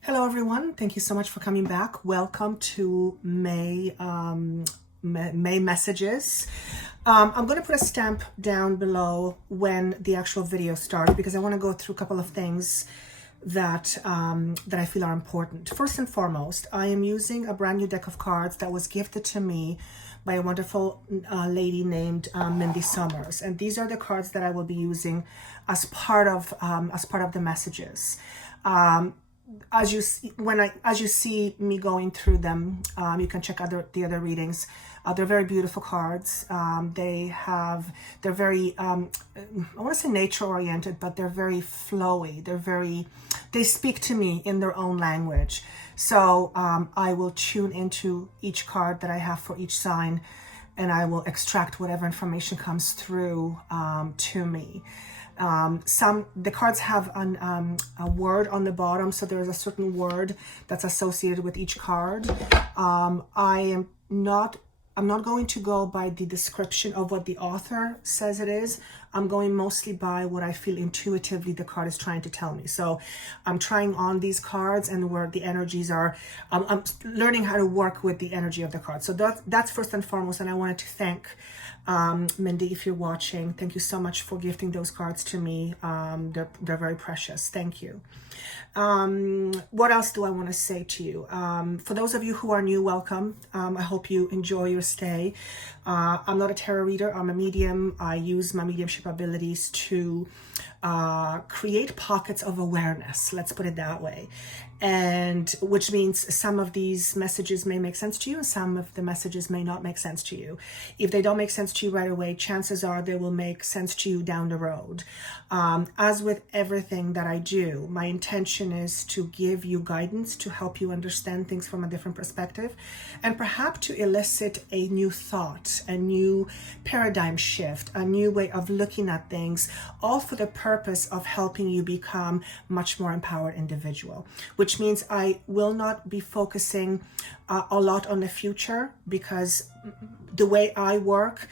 Hello, everyone. Thank you so much for coming back. Welcome to May Messages. I'm going to put a stamp down below when the actual video starts because I want to go through a couple of things that I feel are important. First and foremost, I am using a brand new deck of cards that was gifted to me by a wonderful lady named Mindy Summers, and these are the cards that I will be using as part of the messages. As you see me going through them, you can check the other readings. They're very beautiful cards. They're very I want to say nature oriented, but they're very flowy. They speak to me in their own language. So I will tune into each card that I have for each sign, and I will extract whatever information comes through to me. The cards have a word on the bottom, so there is a certain word that's associated with each card. I'm not going to go by the description of what the author says it is. I'm going mostly by what I feel intuitively the card is trying to tell me. So I'm trying on these cards and where the energies are. I'm learning how to work with the energy of the card. So that's first and foremost. And I wanted to thank Mindy, if you're watching. Thank you so much for gifting those cards to me. They're very precious. Thank you. What else do I want to say to you? For those of you who are new, welcome. I hope you enjoy your stay. I'm not a tarot reader. I'm a medium. I use my mediumship abilities to create pockets of awareness. Let's put it that way. And which means some of these messages may make sense to you and some of the messages may not make sense to you. If they don't make sense to you right away, chances are they will make sense to you down the road. As with everything that I do, my intention is to give you guidance to help you understand things from a different perspective and perhaps to elicit a new thought, a new paradigm shift, a new way of looking at things, all for the purpose of helping you become much more empowered individual, which means I will not be focusing a lot on the future because the way I work,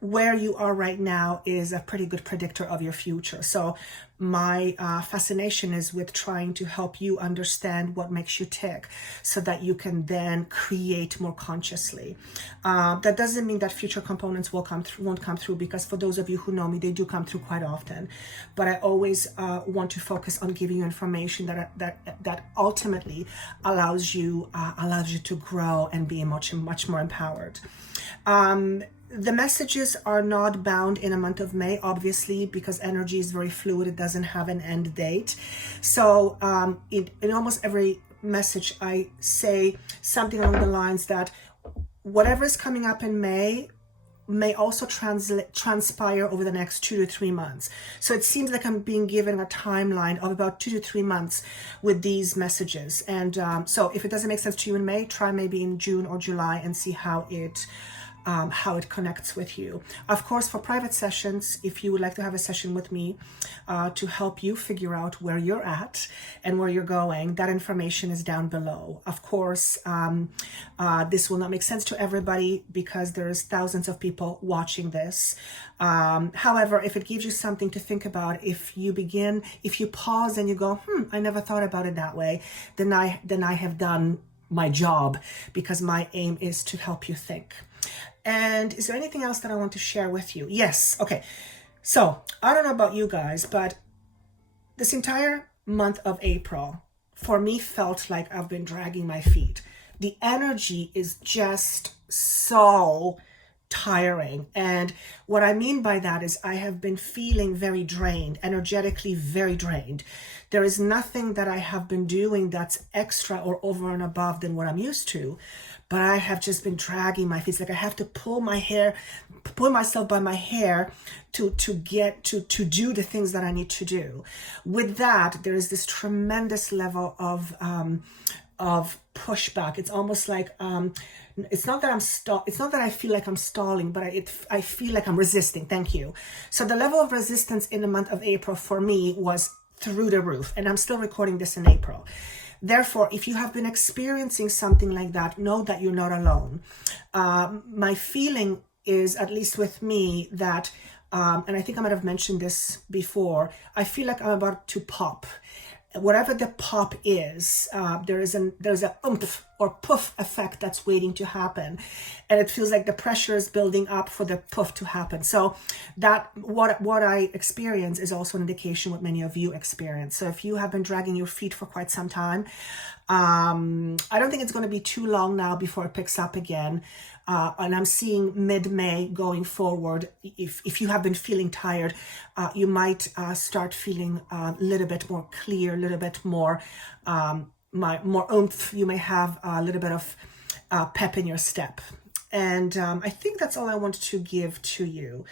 where you are right now is a pretty good predictor of your future. So my fascination is with trying to help you understand what makes you tick so that you can then create more consciously. That doesn't mean that future components won't come through, because for those of you who know me, they do come through quite often. But I always want to focus on giving you information that ultimately allows you to grow and be much more empowered. The messages are not bound in a month of May, obviously, because energy is very fluid. It doesn't have an end date. So in almost every message, I say something along the lines that whatever is coming up in May also transpire over the next 2 to 3 months. So it seems like I'm being given a timeline of about 2 to 3 months with these messages. And so if it doesn't make sense to you in May, try maybe in June or July and see how it connects with you. Of course, for private sessions, if you would like to have a session with me to help you figure out where you're at and where you're going, that information is down below. Of course, this will not make sense to everybody because there's thousands of people watching this. However, if it gives you something to think about, if you pause and you go, I never thought about it that way, then I have done my job, because my aim is to help you think. And is there anything else that I want to share with you? Yes. Okay. So I don't know about you guys, but this entire month of April for me felt like I've been dragging my feet. The energy is just so tiring. And what I mean by that is I have been feeling very drained, energetically very drained. There is nothing that I have been doing that's extra or over and above than what I'm used to. But I have just been dragging my feet. It's like I have to pull myself by my hair to do the things that I need to do. With that, there is this tremendous level of pushback. It's almost like it's not that I feel like I'm stalling, but I feel like I'm resisting. Thank you. So the level of resistance in the month of April for me was through the roof, and I'm still recording this in April. Therefore, if you have been experiencing something like that, know that you're not alone. My feeling is, at least with me, that, and I think I might have mentioned this before, I feel like I'm about to pop. whatever the pop is, there's a oomph or puff effect that's waiting to happen, and it feels like the pressure is building up for the puff to happen. So that what I experience is also an indication what many of you experience. So if you have been dragging your feet for quite some time, I don't think it's going to be too long now before it picks up again. And I'm seeing mid-May going forward. If you have been feeling tired, you might start feeling a little bit more clear, a little bit more more oomph. You may have a little bit of pep in your step. And I think that's all I wanted to give to you.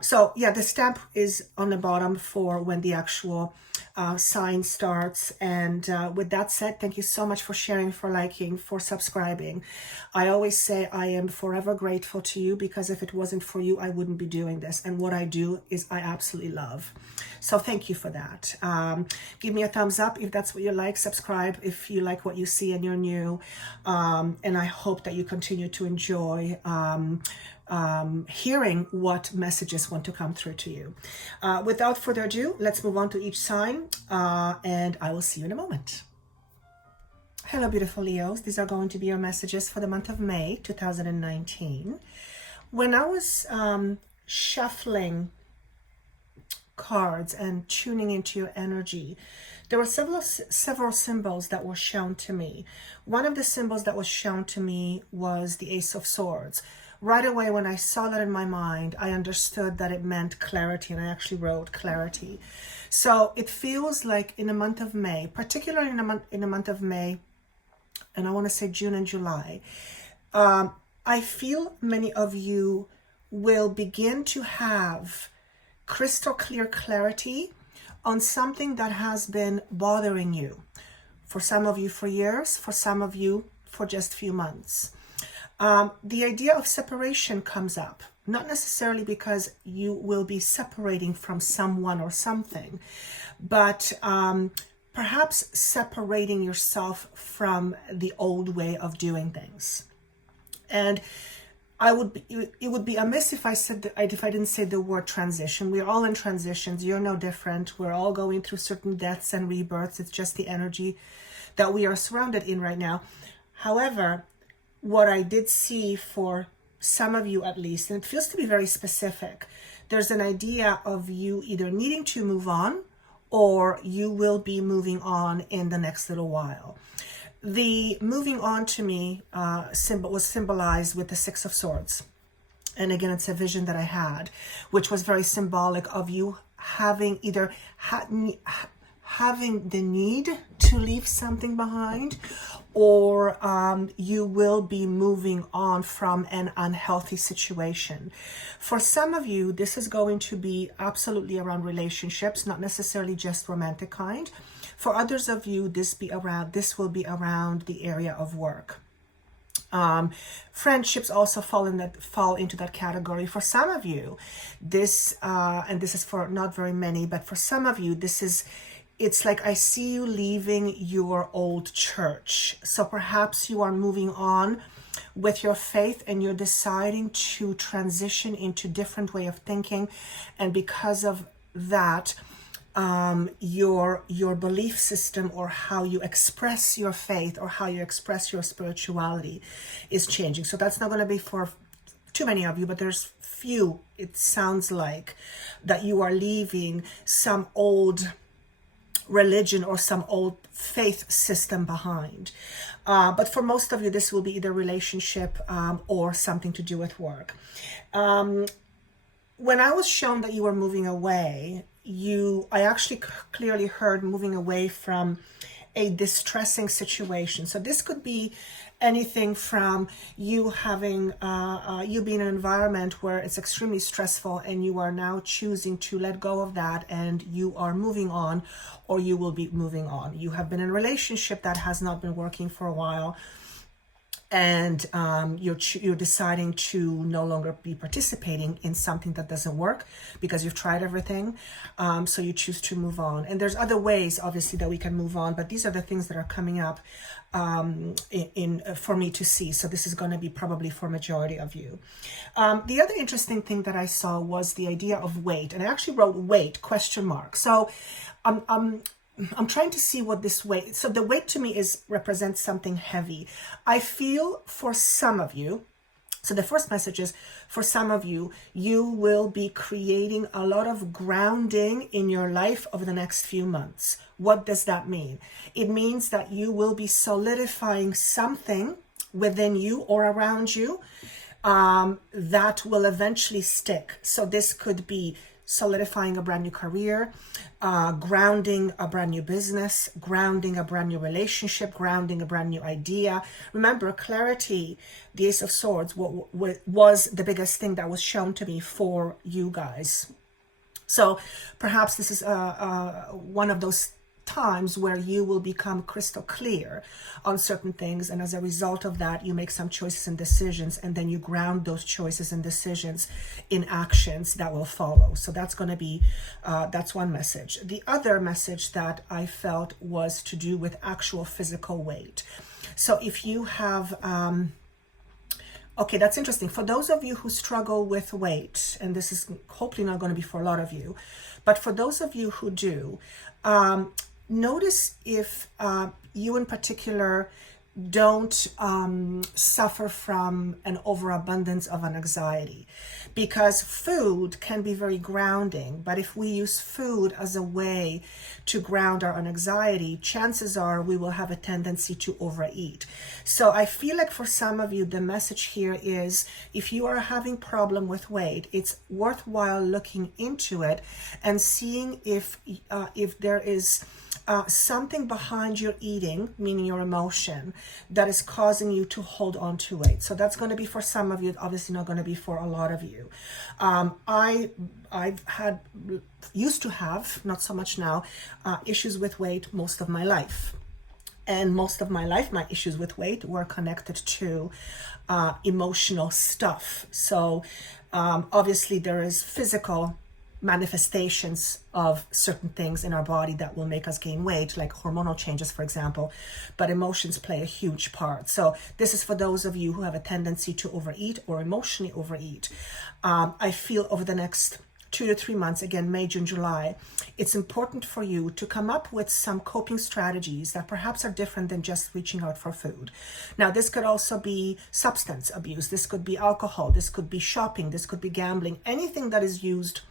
So yeah, the stamp is on the bottom for when the actual sign starts. And with that said, thank you so much for sharing, for liking, for subscribing. I always say I am forever grateful to you, because if it wasn't for you, I wouldn't be doing this. And what I do is I absolutely love. So thank you for that. Give me a thumbs up if that's what you like. Subscribe if you like what you see and you're new. And I hope that you continue to enjoy hearing what messages want to come through to you. Without further ado, let's move on to each sign, and I will see you in a moment. Hello, beautiful Leos. These are going to be your messages for the month of May 2019. When I was shuffling cards and tuning into your energy, there were several symbols that were shown to me. One of the symbols that was shown to me was the Ace of Swords. Right away, when I saw that in my mind, I understood that it meant clarity, and I actually wrote clarity. So it feels like in the month of May, particularly in the month of May, and I want to say June and July, I feel many of you will begin to have crystal clear clarity on something that has been bothering you. For some of you for years, for some of you for just a few months. The idea of separation comes up, not necessarily because you will be separating from someone or something, but perhaps separating yourself from the old way of doing things. And it would be amiss if I didn't say the word transition. We're all in transitions. You're no different. We're all going through certain deaths and rebirths. It's just the energy that we are surrounded in right now. However, what I did see for some of you at least, and it feels to be very specific, there's an idea of you either needing to move on or you will be moving on in the next little while. The moving on to me was symbolized with the Six of Swords. And again, it's a vision that I had, which was very symbolic of you having either having the need to leave something behind, or you will be moving on from an unhealthy situation. For some of you, this is going to be absolutely around relationships, not necessarily just romantic kind. For others of you, this will be around the area of work. Friendships also fall into that category. For some of you, this and this is for not very many, but for some of you, it's like I see you leaving your old church. So perhaps you are moving on with your faith and you're deciding to transition into different way of thinking. And because of that, your belief system or how you express your faith or how you express your spirituality is changing. So that's not going to be for too many of you, but there's few, it sounds like, that you are leaving some old religion or some old faith system behind. But for most of you, this will be either relationship or something to do with work. When I was shown that you were moving away, I actually clearly heard moving away from a distressing situation. So this could be anything from you having you being in an environment where it's extremely stressful and you are now choosing to let go of that and you are moving on, or you will be moving on. You have been in a relationship that has not been working for a while, and you're deciding to no longer be participating in something that doesn't work because you've tried everything, so you choose to move on. And there's other ways, obviously, that we can move on, but these are the things that are coming up for me to see. So this is going to be probably for majority of you. The other interesting thing that I saw was the idea of wait, and I actually wrote wait ? So I'm trying to see what this weight, so the weight to me represents something heavy. I feel for some of you, so the first message is, for some of you, you will be creating a lot of grounding in your life over the next few months. What does that mean? It means that you will be solidifying something within you or around you that will eventually stick. So this could be solidifying a brand new career, grounding a brand new business, grounding a brand new relationship, grounding a brand new idea. Remember, clarity, the Ace of Swords, was the biggest thing that was shown to me for you guys. So perhaps this is one of those times where you will become crystal clear on certain things, and as a result of that, you make some choices and decisions, and then you ground those choices and decisions in actions that will follow. So that's going to be that's one message. The other message that I felt was to do with actual physical weight. So if you have okay, that's interesting. For those of you who struggle with weight, and this is hopefully not going to be for a lot of you, but for those of you who do, notice if you in particular don't suffer from an overabundance of an anxiety, because food can be very grounding, but if we use food as a way to ground our anxiety, chances are we will have a tendency to overeat. So I feel like for some of you, the message here is, if you are having problem with weight, it's worthwhile looking into it and seeing if there is something behind your eating, meaning your emotion, that is causing you to hold on to weight. So that's going to be for some of you, obviously not going to be for a lot of you. I've used to have, not so much now, issues with weight most of my life. And most of my life, my issues with weight were connected to emotional stuff. So obviously there is physical manifestations of certain things in our body that will make us gain weight, like hormonal changes, for example, but emotions play a huge part. So this is for those of you who have a tendency to overeat or emotionally overeat. I feel over the next 2 to 3 months, again, May, June, July, it's important for you to come up with some coping strategies that perhaps are different than just reaching out for food. Now, this could also be substance abuse. This could be alcohol. This could be shopping. This could be gambling. Anything that is used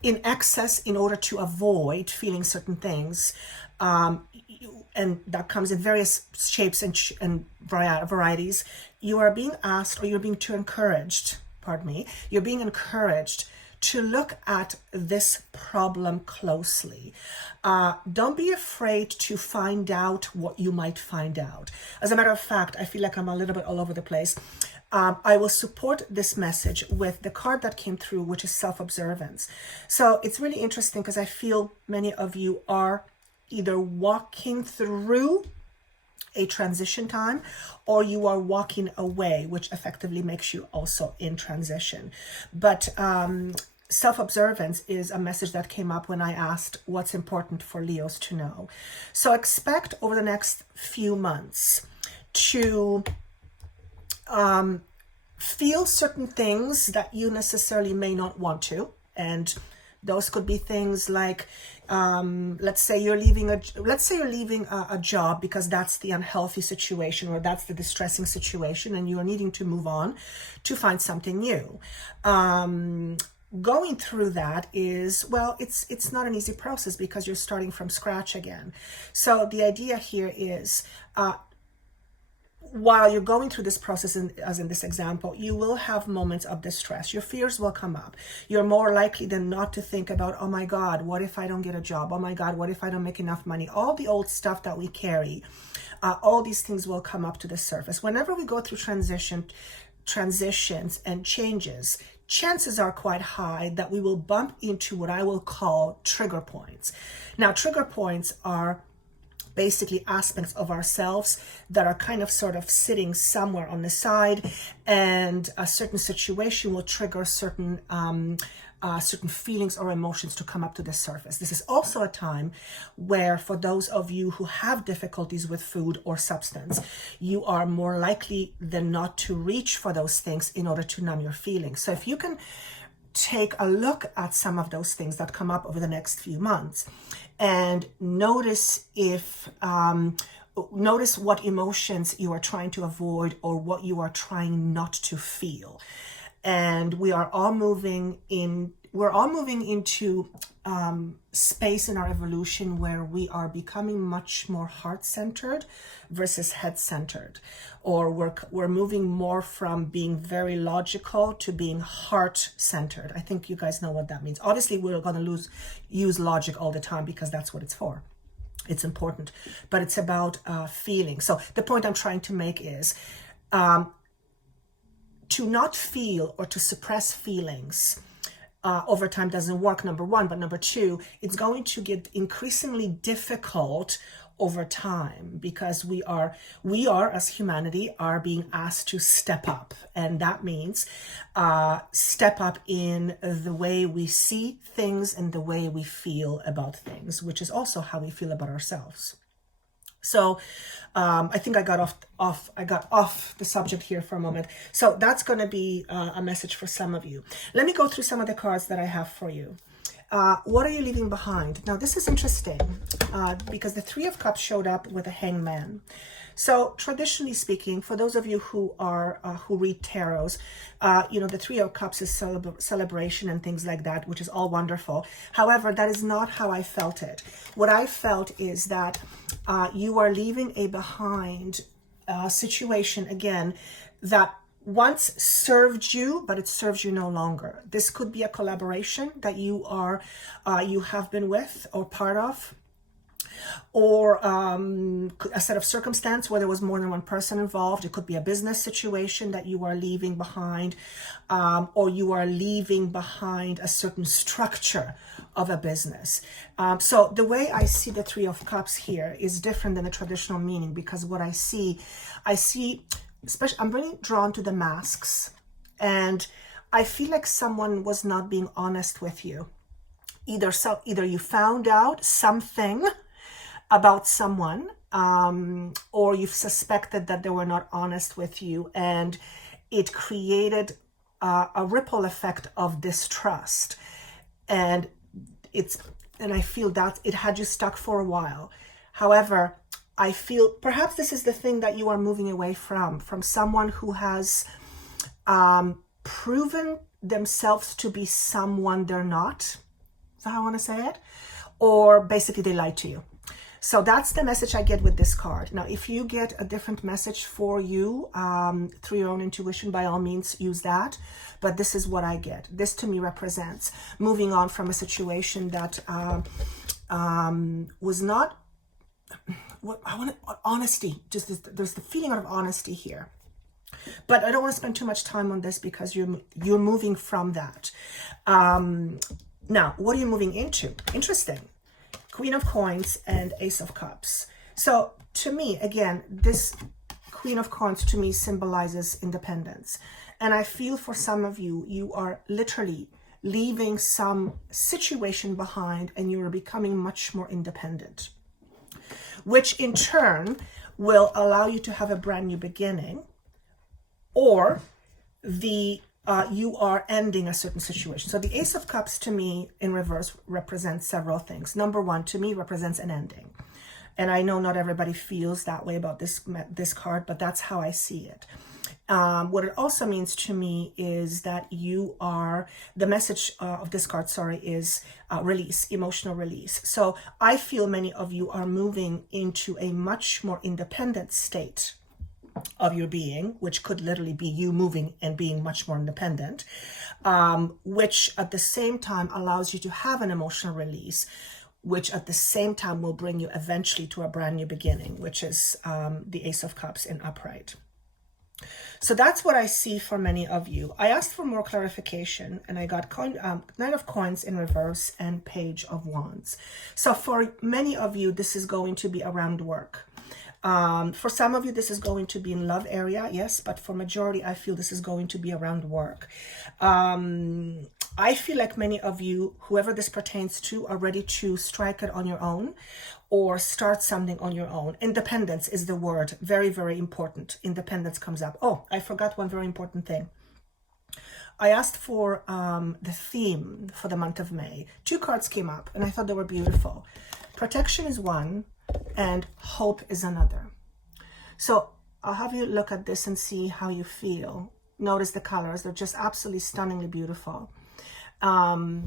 in excess in order to avoid feeling certain things, and that comes in various shapes and varieties. You are being asked, or you're being encouraged, you're being encouraged to look at this problem closely. Don't be afraid to find out what you might find out. As a matter of fact, I feel like I'm a little bit all over the place. I will support this message with the card that came through, which is self-observance. So it's really interesting because I feel many of you are either walking through a transition time, or you are walking away, which effectively makes you also in transition. But self-observance is a message that came up when I asked what's important for Leos to know. So expect over the next few months to feel certain things that you necessarily may not want to, and those could be things like, let's say you're leaving a job because that's the unhealthy situation, or that's the distressing situation, and you're needing to move on to find something new. Going through that is, well, it's not an easy process because you're starting from scratch again. So the idea here is, while you're going through this process, as in this example, you will have moments of distress. Your fears will come up. You're more likely than not to think about, oh my God, what if I don't get a job? Oh my God, what if I don't make enough money? All the old stuff that we carry, all these things will come up to the surface. Whenever we go through transitions and changes, chances are quite high that we will bump into what I will call trigger points. Now, trigger points are basically aspects of ourselves that are kind of sort of sitting somewhere on the side, and a certain situation will trigger certain feelings or emotions to come up to the surface. This is also a time where, for those of you who have difficulties with food or substance, you are more likely than not to reach for those things in order to numb your feelings. So if you can take a look at some of those things that come up over the next few months and notice notice what emotions you are trying to avoid or what you are trying not to feel. And we're all moving into space in our evolution where we are becoming much more heart-centered versus head-centered, or we're moving more from being very logical to being heart-centered. I think you guys know what that means. Obviously, we're going to use logic all the time because that's what it's for. It's important, but it's about feeling. So the point I'm trying to make is to not feel or to suppress feelings over time doesn't work, number one. But number two, it's going to get increasingly difficult over time because we are as humanity are being asked to step up. And that means step up in the way we see things and the way we feel about things, which is also how we feel about ourselves. So I think I got off the subject here for a moment. So that's going to be a message for some of you. Let me go through some of the cards that I have for you. What are you leaving behind? Now, this is interesting because the Three of Cups showed up with a Hangman. So traditionally speaking, for those of you who are who read tarots, the Three of Cups is celebration and things like that, which is all wonderful. However, that is not how I felt it. What I felt is that you are leaving behind a situation, again, that once served you, but it serves you no longer. This could be a collaboration that you have been with or part of, or a set of circumstance where there was more than one person involved. It could be a business situation that you are leaving behind, or you are leaving behind a certain structure of a business. So the way I see the Three of Cups here is different than the traditional meaning, because what I see, especially, I'm really drawn to the masks, and I feel like someone was not being honest with you. Either you found out something about someone, or you've suspected that they were not honest with you, and it created a ripple effect of distrust, and I feel that it had you stuck for a while. However, I feel perhaps this is the thing that you are moving away from someone who has proven themselves to be someone they're not. Is that how I want to say it? Or basically they lied to you. So that's the message I get with this card. Now, if you get a different message for you through your own intuition, by all means, use that. But this is what I get. This to me represents moving on from a situation that was not, I want honesty. Just there's the feeling of honesty here. But I don't want to spend too much time on this because you're moving from that. Now, what are you moving into? Interesting. Queen of Coins and Ace of Cups. So to me, again, this Queen of Coins to me symbolizes independence. And I feel for some of you, you are literally leaving some situation behind and you are becoming much more independent, which in turn will allow you to have a brand new beginning, or you are ending a certain situation. So the Ace of Cups to me in reverse represents several things. Number one, to me, represents an ending. And I know not everybody feels that way about this card, but that's how I see it. What it also means to me is that the message of this card, is release, emotional release. So I feel many of you are moving into a much more independent state of your being, which could literally be you moving and being much more independent, which at the same time allows you to have an emotional release, which at the same time will bring you eventually to a brand new beginning, which is the Ace of Cups in upright. So that's what I see for many of you. I asked for more clarification and I got Knight of Coins in reverse and Page of Wands. So for many of you, this is going to be around work. For some of you, this is going to be in love area, yes, but for majority, I feel this is going to be around work. I feel like many of you, whoever this pertains to, are ready to strike it on your own or start something on your own. Independence is the word. Very, very important. Independence comes up. Oh, I forgot one very important thing. I asked for the theme for the month of May. 2 cards came up and I thought they were beautiful. Protection is one and hope is another. So I'll have you look at this and see how you feel. Notice the colors. They're just absolutely stunningly beautiful. There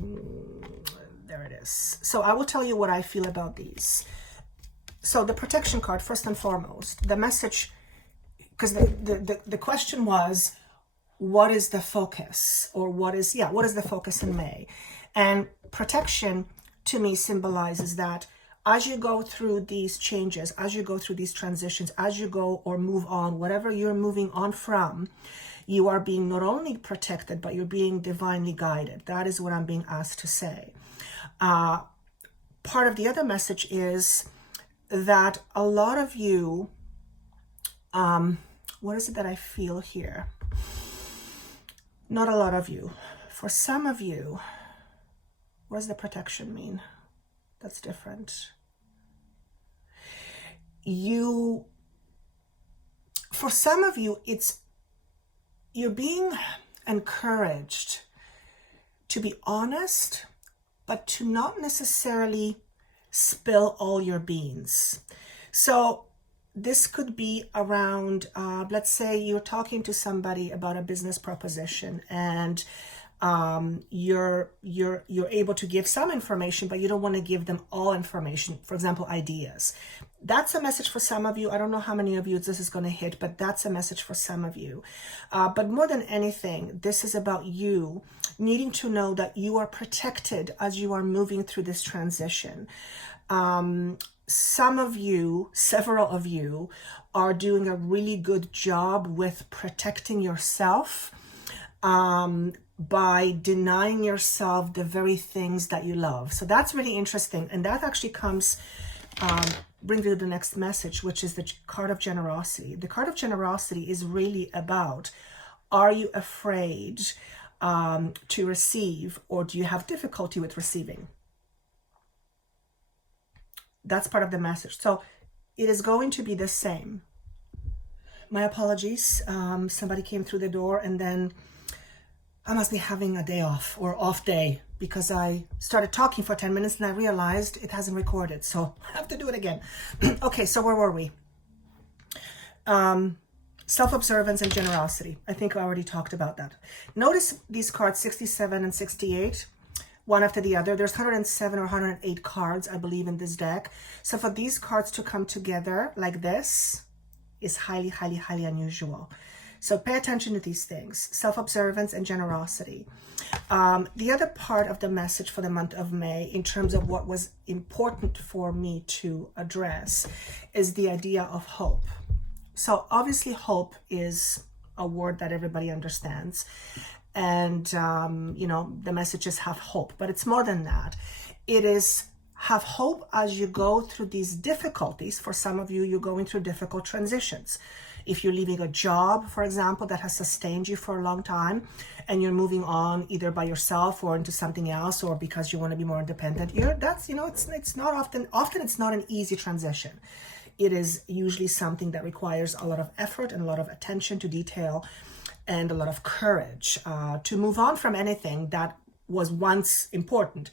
it is. So I will tell you what I feel about these. So the protection card, first and foremost, the message, because the question was, what is the focus, or what is the focus in May? And protection to me symbolizes that as you go through these changes, as you go through these transitions, as you go or move on, whatever you're moving on from, you are being not only protected, but you're being divinely guided. That is what I'm being asked to say. Part of the other message is that a lot of you, what is it that I feel here? Not a lot of you. For some of you, what does the protection mean? That's different. For some of you, you're being encouraged to be honest, but to not necessarily spill all your beans. So this could be around, let's say you're talking to somebody about a business proposition, and you're able to give some information, but you don't want to give them all information. For example, ideas. That's a message for some of you. I don't know how many of you this is going to hit, but that's a message for some of you. But more than anything, this is about you needing to know that you are protected as you are moving through this transition. Some of you, several of you, are doing a really good job with protecting yourself by denying yourself the very things that you love. So that's really interesting. And that actually brings you to the next message, which is the card of generosity. The card of generosity is really about, are you afraid to receive, or do you have difficulty with receiving? That's part of the message. So it is going to be the same. My apologies. Somebody came through the door, and then I must be having a day off or off day, because I started talking for 10 minutes and I realized it hasn't recorded. So I have to do it again. Okay, so where were we? Self-observance and generosity. I think I already talked about that. Notice these cards, 67 and 68. One after the other. There's 107 or 108 cards, I believe, in this deck. So for these cards to come together like this is highly, highly, highly unusual. So pay attention to these things, self-observance and generosity. The other part of the message for the month of May, in terms of what was important for me to address, is the idea of hope. So obviously hope is a word that everybody understands. And, the message is have hope, but it's more than that. It is have hope as you go through these difficulties. For some of you, you're going through difficult transitions. If you're leaving a job, for example, that has sustained you for a long time, and you're moving on either by yourself or into something else, or because you want to be more independent, it's not often it's not an easy transition. It is usually something that requires a lot of effort and a lot of attention to detail, and a lot of courage to move on from anything that was once important.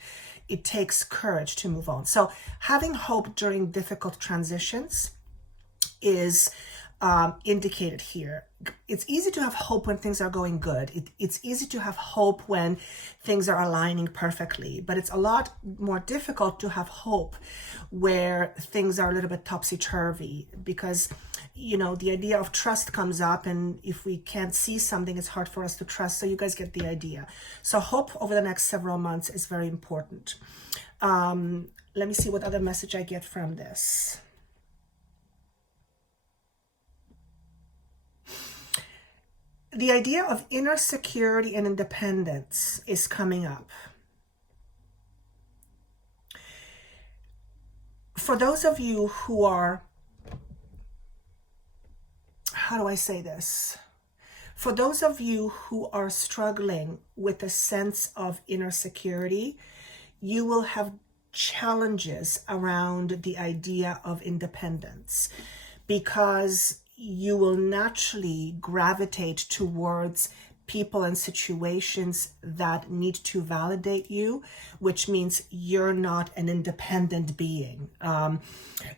It takes courage to move on. So having hope during difficult transitions is indicated here. It's easy to have hope when things are going good. It's easy to have hope when things are aligning perfectly, but it's a lot more difficult to have hope where things are a little bit topsy-turvy, because the idea of trust comes up, and if we can't see something, it's hard for us to trust. So you guys get the idea. So hope over the next several months is very important. Let me see what other message I get from this. The idea of inner security and independence is coming up. For those of you who are, how do I say this? For those of you who are struggling with a sense of inner security, you will have challenges around the idea of independence, because you will naturally gravitate towards people and situations that need to validate you, which means you're not an independent being.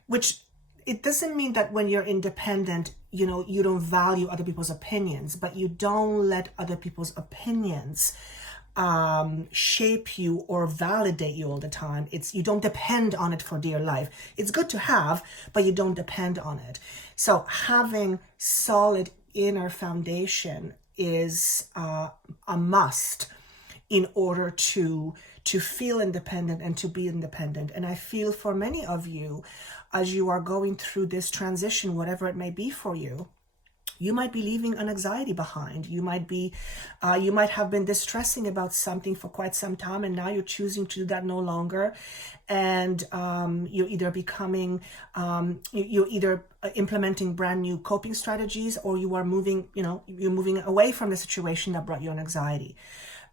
Which it doesn't mean that when you're independent, you know, you don't value other people's opinions, but you don't let other people's opinions shape you or validate you all the time. You don't depend on it for dear life. It's good to have, but you don't depend on it. So having solid inner foundation is a must in order to feel independent and to be independent. And I feel for many of you, as you are going through this transition, whatever it may be for you, you might be leaving an anxiety behind. You might have been distressing about something for quite some time, and now you're choosing to do that no longer. And you're either you're either implementing brand new coping strategies, or you are moving away from the situation that brought you an anxiety.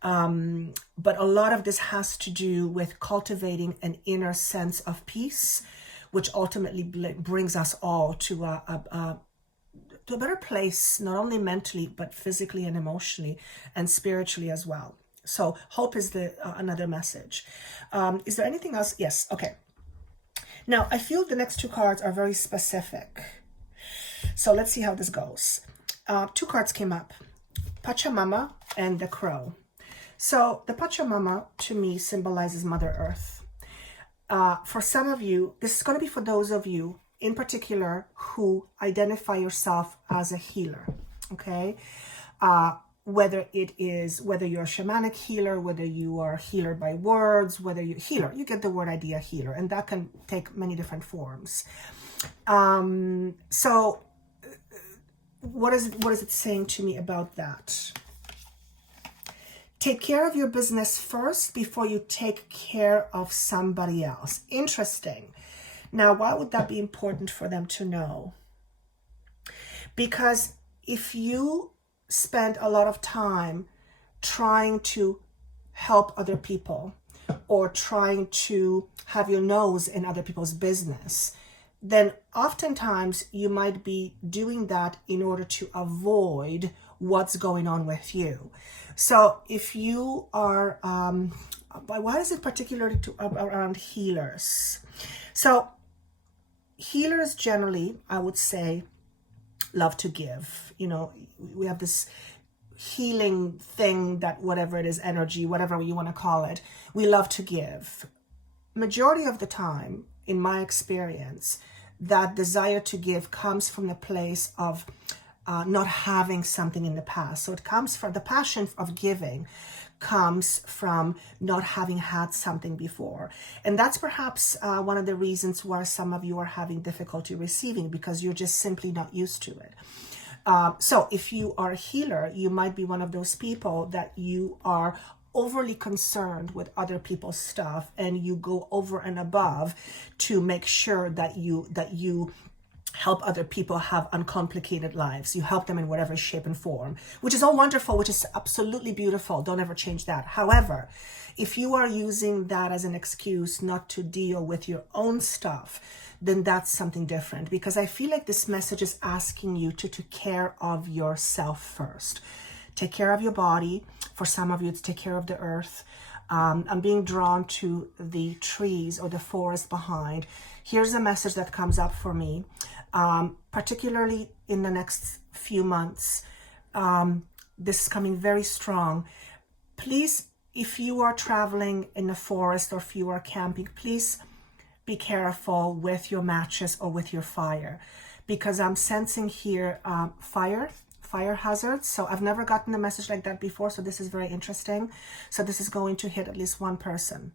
But a lot of this has to do with cultivating an inner sense of peace, which ultimately brings us all to a better place, not only mentally, but physically and emotionally and spiritually as well. So hope is another message. Is there anything else? Yes. Okay. Now, I feel the next two cards are very specific. So let's see how this goes. Two cards came up, Pachamama and the Crow. So the Pachamama to me symbolizes Mother Earth. For some of you, this is going to be for those of you in particular who identify yourself as a healer, okay? Whether you're a shamanic healer, whether you are a healer by words, you get the word idea, healer, and that can take many different forms. So what is it saying to me about that? Take care of your business first before you take care of somebody else. Interesting. Now, why would that be important for them to know? Because if you spend a lot of time trying to help other people or trying to have your nose in other people's business, then oftentimes you might be doing that in order to avoid what's going on with you. So if you are, why is it particularly around healers? So healers generally, I would say, love to give. You know, we have this healing thing that whatever it is, energy, whatever you want to call it, we love to give. Majority of the time, in my experience, that desire to give comes from the place of not having something in the past. So it comes from the passion of giving comes from not having had something before. And that's perhaps one of the reasons why some of you are having difficulty receiving, because you're just simply not used to it. So if you are a healer, you might be one of those people that you are overly concerned with other people's stuff, and you go over and above to make sure that you help other people have uncomplicated lives. You help them in whatever shape and form, which is all wonderful, which is absolutely beautiful. Don't ever change that. However, if you are using that as an excuse not to deal with your own stuff, then that's something different, because I feel like this message is asking you to take care of yourself first. Take care of your body. For some of you, it's take care of the earth. I'm being drawn to the trees or the forest behind. Here's a message that comes up for me, particularly in the next few months. This is coming very strong. Please, if you are traveling in the forest or if you are camping, please be careful with your matches or with your fire, because I'm sensing here fire hazards. So I've never gotten a message like that before, so this is very interesting. So this is going to hit at least one person,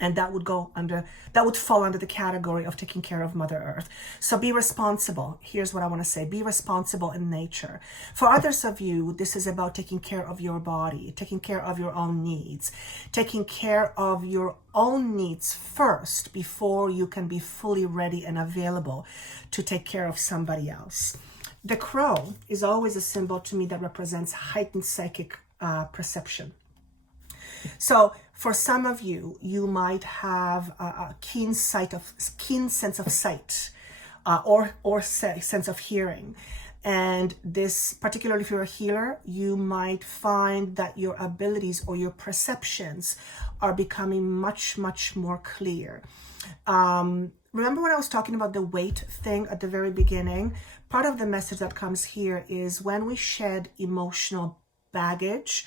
and that would fall under the category of taking care of Mother Earth. So be responsible. Here's what I want to say: be responsible in nature. For others of you, this is about taking care of your body, taking care of your own needs, taking care of your own needs first before you can be fully ready and available to take care of somebody else. The crow is always a symbol to me that represents heightened psychic perception. So for some of you, you might have a keen sense of sight or sense of hearing And this, particularly if you're a healer, you might find that your abilities or your perceptions are becoming much, much more clear. Remember when I was talking about the weight thing at the very beginning? Part of the message that comes here is when we shed emotional baggage,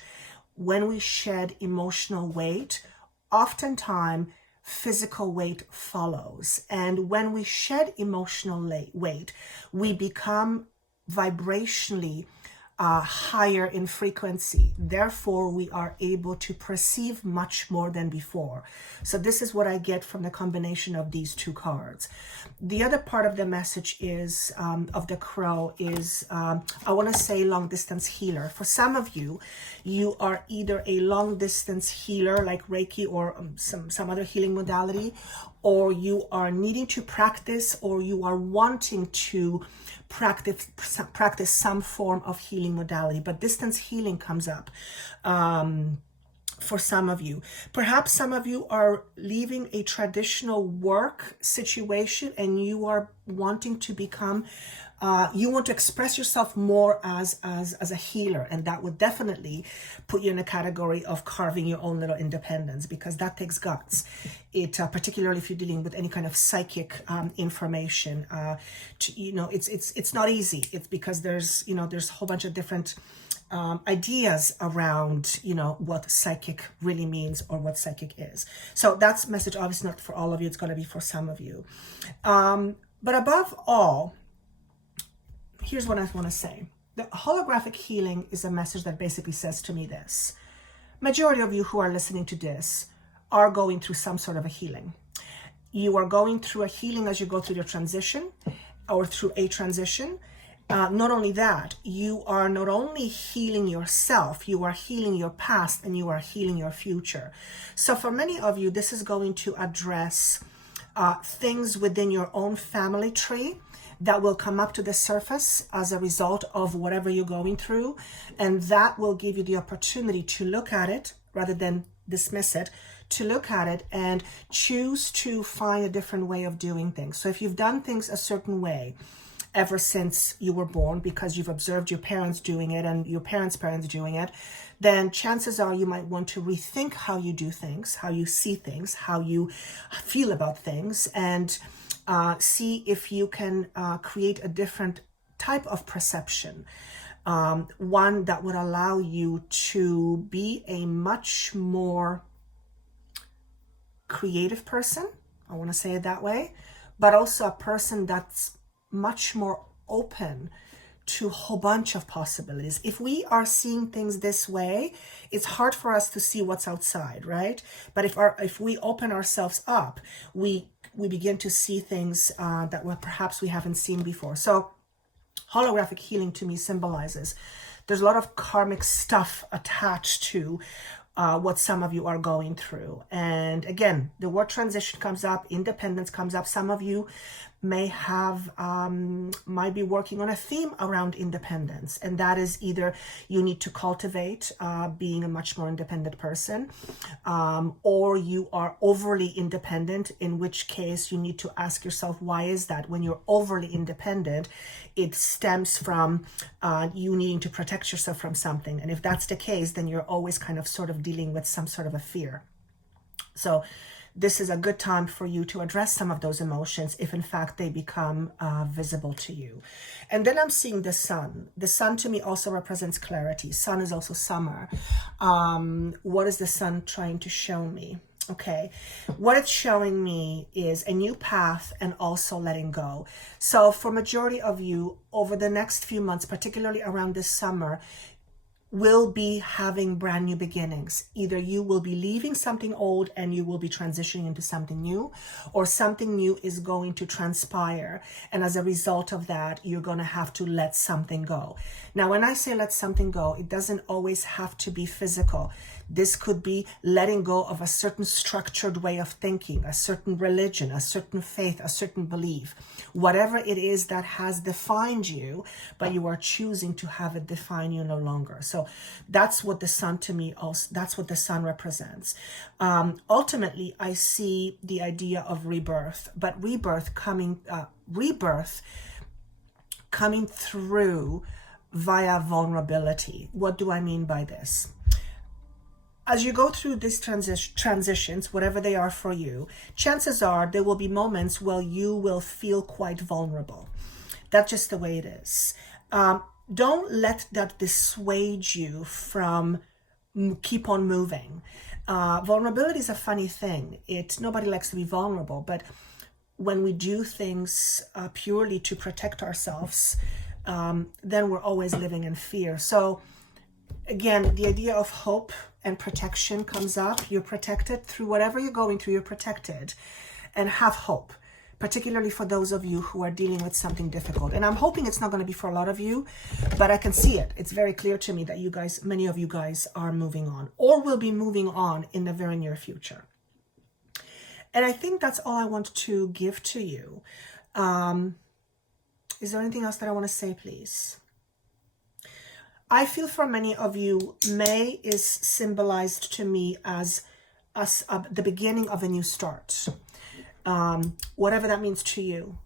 when we shed emotional weight, oftentimes physical weight follows. And when we shed emotional weight, we become vibrationally higher in frequency. Therefore, we are able to perceive much more than before. So this is what I get from the combination of these two cards. The other part of the message is of the crow is, I want to say long distance healer. For some of you, you are either a long distance healer like Reiki or some other healing modality, or you are needing to practice, or you are wanting to practice some form of healing modality, but distance healing comes up for some of you. Perhaps some of you are leaving a traditional work situation and you are wanting to become you want to express yourself more as a healer, and that would definitely put you in a category of carving your own little independence, because that takes guts. It particularly if you're dealing with any kind of psychic information, it's not easy. It's because there's a whole bunch of different ideas around what psychic really means or what psychic is. So that's message obviously not for all of you. It's going to be for some of you. But above all, here's what I want to say. The holographic healing is a message that basically says to me this. Majority of you who are listening to this are going through some sort of a healing. You are going through a healing as you go through your transition or through a transition. Not only that, you are not only healing yourself, you are healing your past and you are healing your future. So for many of you, this is going to address things within your own family tree that will come up to the surface as a result of whatever you're going through. And that will give you the opportunity to look at it rather than dismiss it, to look at it and choose to find a different way of doing things. So if you've done things a certain way ever since you were born because you've observed your parents doing it and your parents' parents doing it, then chances are you might want to rethink how you do things, how you see things, how you feel about things, and see if you can create a different type of perception, one that would allow you to be a much more creative person, I want to say it that way, but also a person that's much more open to a whole bunch of possibilities. If we are seeing things this way, it's hard for us to see what's outside, right? But if we open ourselves up, we begin to see things that perhaps we haven't seen before. So holographic healing to me symbolizes there's a lot of karmic stuff attached to what some of you are going through. And again, the word transition comes up, independence comes up. Some of you may might be working on a theme around independence, and that is either you need to cultivate being a much more independent person, or you are overly independent, in which case you need to ask yourself, why is that? When you're overly independent, it stems from you needing to protect yourself from something, and if that's the case, then you're always kind of sort of dealing with some sort of a fear. So this is a good time for you to address some of those emotions if in fact they become visible to you. And then I'm seeing the sun. The sun to me also represents clarity. Sun is also summer. What is the sun trying to show me? Okay, what it's showing me is a new path and also letting go. So for majority of you over the next few months, particularly around this summer, will be having brand new beginnings. Either you will be leaving something old and you will be transitioning into something new, or something new is going to transpire. And as a result of that, you're going to have to let something go. Now, when I say let something go, it doesn't always have to be physical. This could be letting go of a certain structured way of thinking, a certain religion, a certain faith, a certain belief, whatever it is that has defined you, but you are choosing to have it define you no longer. So that's what the sun to me also, that's what the sun represents. Ultimately, I see the idea of rebirth, but rebirth coming through via vulnerability. What do I mean by this? As you go through these transitions, whatever they are for you, chances are there will be moments where you will feel quite vulnerable. That's just the way it is. Don't let that dissuade you from keep on moving. Vulnerability is a funny thing. Nobody likes to be vulnerable, but when we do things purely to protect ourselves, then we're always living in fear. So again, the idea of hope and protection comes up. You're protected through whatever you're going through, you're protected, and have hope, particularly for those of you who are dealing with something difficult. And I'm hoping it's not going to be for a lot of you, but I can see it. It's very clear to me that you guys, many of you guys are moving on or will be moving on in the very near future. And I think that's all I want to give to you. Is there anything else that I want to say, please? I feel for many of you, May is symbolized to me as the beginning of a new start. Whatever that means to you.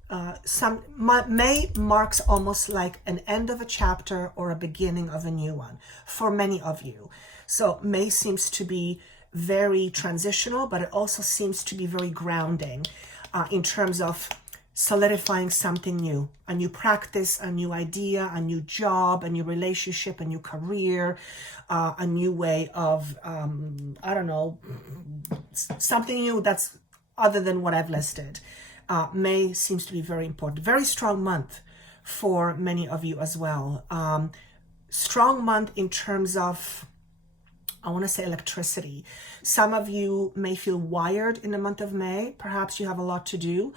May marks almost like an end of a chapter or a beginning of a new one for many of you. So May seems to be very transitional, but it also seems to be very grounding in terms of solidifying something new, a new practice, a new idea, a new job, a new relationship, a new career, a new way of, I don't know, something new that's other than what I've listed. May seems to be very important. Very strong month for many of you as well. Strong month in terms of, I want to say, electricity. Some of you may feel wired in the month of May. Perhaps you have a lot to do.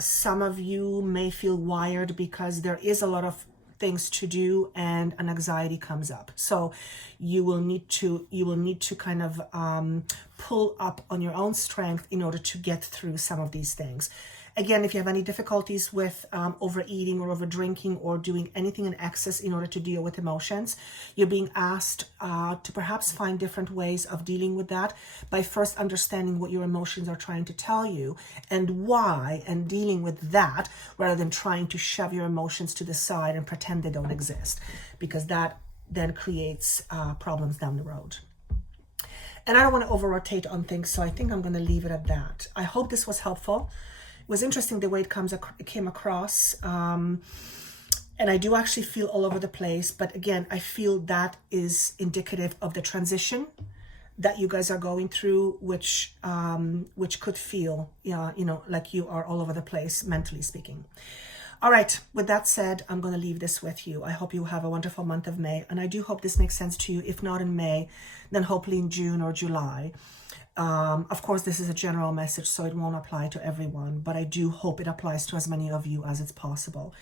Some of you may feel wired because there is a lot of things to do and an anxiety comes up. So you will need to kind of pull up on your own strength in order to get through some of these things. Again, if you have any difficulties with overeating or over drinking or doing anything in excess in order to deal with emotions, you're being asked to perhaps find different ways of dealing with that by first understanding what your emotions are trying to tell you and why, and dealing with that rather than trying to shove your emotions to the side and pretend they don't exist, because that then creates problems down the road. And I don't want to over-rotate on things, so I think I'm going to leave it at that. I hope this was helpful. It was interesting the way it came across. And I do actually feel all over the place. But again, I feel that is indicative of the transition that you guys are going through, which could feel, like you are all over the place, mentally speaking. All right, with that said, I'm going to leave this with you. I hope you have a wonderful month of May. And I do hope this makes sense to you. If not in May, then hopefully in June or July. Of course, this is a general message, so it won't apply to everyone, but I do hope it applies to as many of you as it's possible.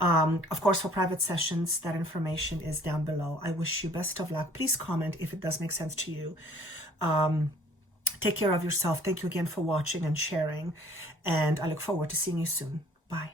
Of course, for private sessions, that information is down below. I wish you best of luck. Please comment if it does make sense to you. Take care of yourself. Thank you again for watching and sharing, and I look forward to seeing you soon. Bye.